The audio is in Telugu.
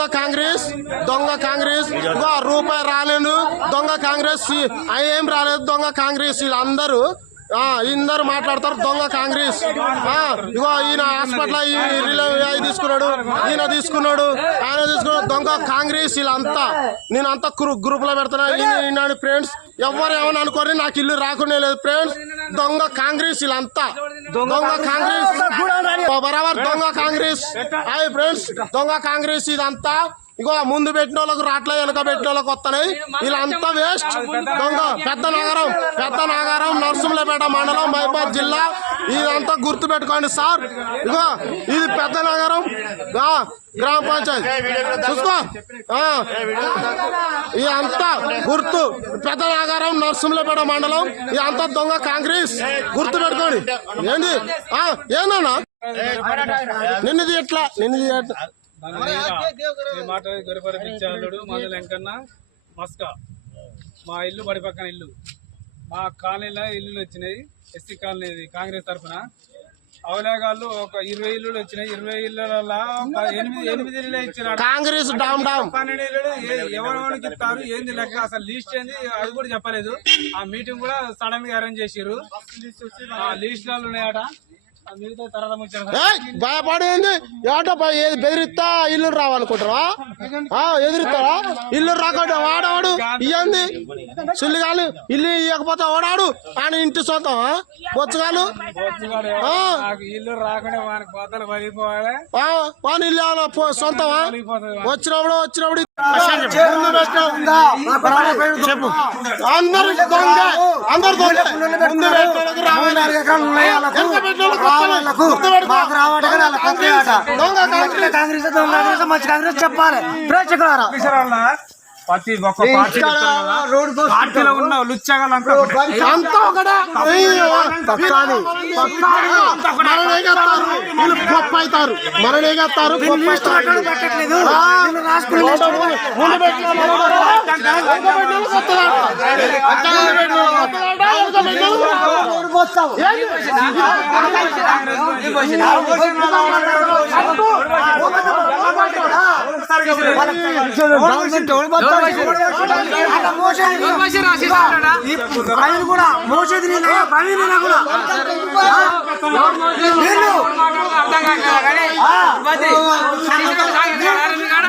దొంగ కాంగ్రెస్ దొంగ కాంగ్రెస్ రూపాయి రాలేను దొంగ కాంగ్రెస్ ఏం రాలేదు దొంగ కాంగ్రెస్ వీళ్ళందరూ ఇందరు మాట్లాడతారు? దొంగ కాంగ్రెస్. ఆ, ఇగో ఈయన హాస్పిటల్ తీసుకున్నాడు ఈయన తీసుకున్నాడు ఆయన తీసుకున్నాడు దొంగ కాంగ్రెస్ వీళ్ళంతా. నేను అంతా గ్రూప్లో పెడుతున్నా. ఈయన ఫ్రెండ్స్ ఎవరు ఏమని అనుకోని నాకు ఇల్లు రాకుండా లేదు ఫ్రెండ్స్. దొంగ కాంగ్రెస్ వీళ్ళంతా. దొంగ కాంగ్రెస్ బరాబర్ దొంగ కాంగ్రెస్. హాయ్ ఫ్రెండ్స్ దొంగ కాంగ్రెస్ ఇదంతా ఇగో ముందు పెట్టిన వాళ్ళకు రాట్ల వెనక పెట్టిన వాళ్ళకి వస్తున్నాయి వీళ్ళంతా వేస్ట్. దొంగ పెద్ద నగరం పెద్ద నగరం నర్సుంలపేట మండలం మహబాద్ జిల్లా. ఇదంతా గుర్తు పెట్టుకోండి సార్. ఇగో ఇది పెద్ద నగరం. గ్రామ పంచాయతీ. చూసుకో. ఆ, ఇదంతా గుర్తు. పెద్ద నగరం నర్సుంలపేట మండలం. ఇదంతా దొంగ కాంగ్రెస్. గుర్తు పెట్టుకోండి ఏంది? ఆ, ఏందన్నా? నిన్నది ఎట్లా నిన్నది ఎట్లా మాట గొరిపరి పిచ్చాలుడు మందు వెంకన్న మస్కా. మా ఇల్లు బడి పక్కన ఇల్లు. మా కాలనీలో ఇల్లులు వచ్చినాయి ఎస్సీ కాలనీ కాంగ్రెస్ తరఫున అవలేగాళ్ళు ఒక ఇరవై ఇల్లులు వచ్చినాయి. ఇరవై ఇళ్ళలో ఒక ఎనిమిది ఎనిమిది ఇల్లు ఇచ్చినారు. కాంగ్రెస్ డామ్ డామ్. పన్నెండు ఇల్లులు ఏ- ఎవరెవరికి ఇస్తారు ఏంది లెక్క అసలు లీస్ట్ ఏంది? అది కూడా చెప్పలేదు. ఆ మీటింగ్ కూడా సడన్గా అరేంజ్ చేసిర్రు. ఆ లీస్ట్ వాళ్ళు ఉన్నాయట. భయపడేంది? ఏటో ఏది బెదిరిస్తా? ఇల్లు రావాలనుకుంటారా ఆ, ఎదిరిస్తారా ఇల్లు రాకుండా వాడవాడు? ఇయ్యంది. సుల్లిగాలు ఇల్లు ఇవ్వకపోతే వాడాడు? ఆయన ఇంటి సొంతం బొచ్చుగాలు ఇల్లు రాకుండా వాని ఇల్లు సొంతమా? పడిపోతుంది వచ్చినప్పుడు వచ్చినప్పుడు చెప్పు. అందరు దొంగ అందరు దొంగ ముందు పెట్టినోళ్ళకి రావాలి. వెనక పెట్టినోళ్ళకి వస్తలేదు. గుర్తుపెట్టుకో. దొంగ కాంగ్రెస్. కాంగ్రెస్ దొంగ కాంగ్రెస్ మంచి కాంగ్రెస్ చెప్పాలి. ప్రేక్షకులారా. ప్రతి ఒక్క పార్టీ పార్టీలో ఉన్న లుచ్చగాలంతా అవుతారు గొప్ప అవుతారు పెట్టట్లేదు ఆ, వీళ్ళు రాసుకుని ముందు ముందు పెట్టిన వాళ్ళు వెనక పెట్టిన వాళ్ళు కొత్తలాట. వెనక పెట్టిన వాళ్ళు కొత్తలాట, వెనక పెట్టిన వాళ్ళు ఓడిపోతావు. గవర్నమెంట్ ఓడిపోతావు. అలా మోసేది ఈ ప్రవీణ్ కూడా మోసేది ప్రవీణ్ కూడా అర్థం కాదు.